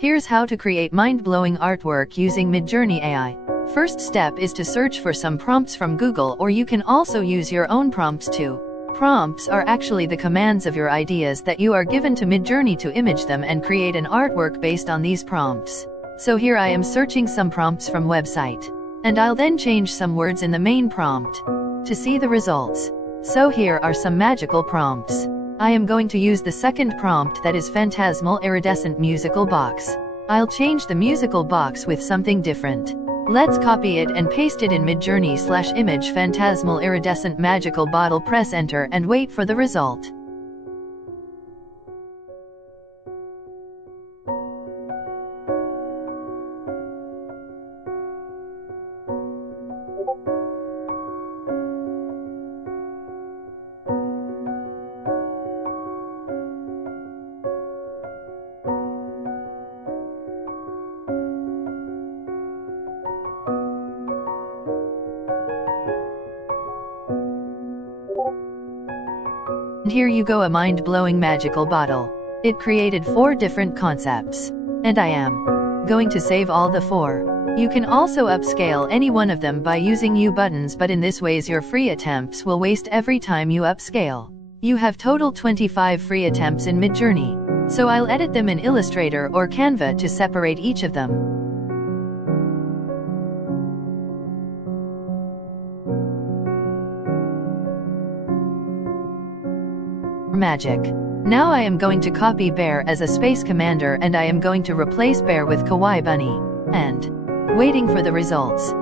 Here's how to create mind-blowing artwork using Midjourney AI. First step is to search for some prompts from Google, or you can also use your own prompts too. Prompts are actually the commands of your ideas that you are given to Midjourney to image them and create an artwork based on these prompts. So here I am searching some prompts from website. And I'll then change some words in the main prompt to see the results. So here are some magical prompts. I am going to use the second prompt, that is phantasmal iridescent musical box. I'll change the musical box with something different. Let's copy it and paste it in Midjourney/image phantasmal iridescent magical bottle. Press enter and wait for the result. And here you go, a mind-blowing magical bottle. It created 4 different concepts. And I am going to save all the 4. You can also upscale any one of them by using U buttons, but in this ways your free attempts will waste every time you upscale. You have total 25 free attempts in Midjourney. So I'll edit them in Illustrator or Canva to separate each of them. Magic. Now I am going to copy Bear as a Space Commander, and I am going to replace Bear with Kawaii Bunny. And waiting for the results.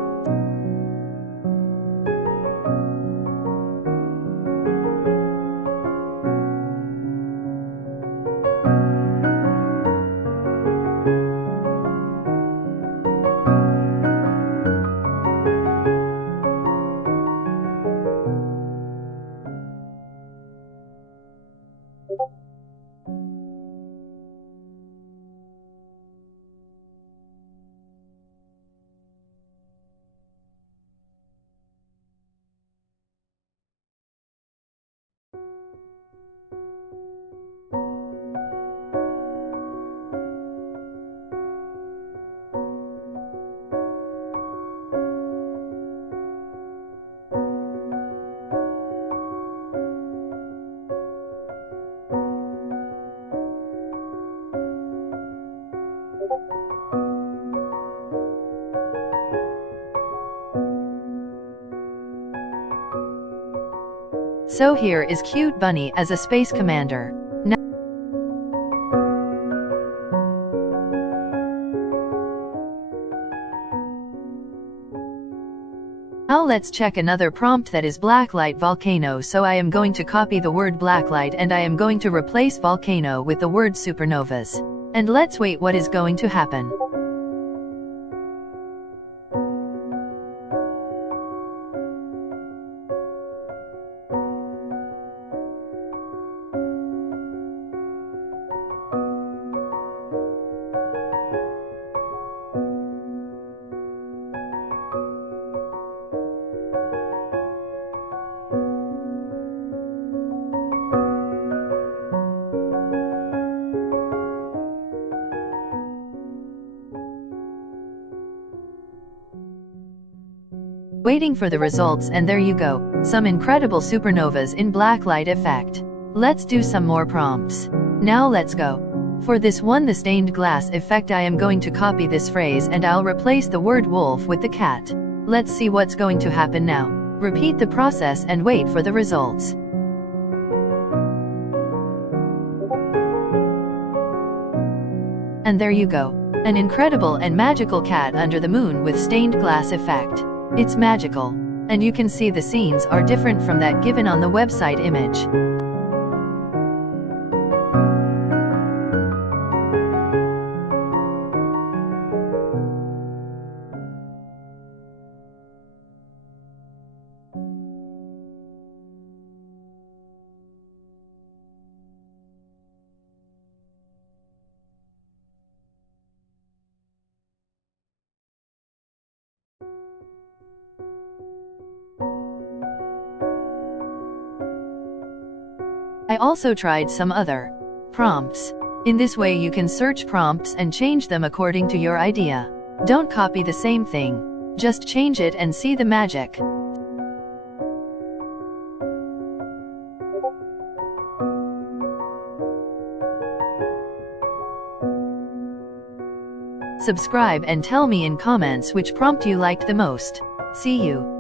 So here is cute bunny as a space commander. Now let's check another prompt, that is blacklight volcano. So I am going to copy the word blacklight and I am going to replace volcano with the word supernovas. And let's wait what is going to happen. Waiting for the results, and there you go, some incredible supernovas in blacklight effect. Let's do some more prompts. Now let's go. For this one, the stained glass effect, I am going to copy this phrase and I'll replace the word wolf with the cat. Let's see what's going to happen now. Repeat the process and wait for the results. And there you go. An incredible and magical cat under the moon with stained glass effect. It's magical. And you can see the scenes are different from that given on the website image. I also tried some other prompts In this way you can search prompts and change them according to your idea. Don't copy the same thing. Just change it and see the magic. Subscribe and tell me in comments which prompt you liked the most. See you.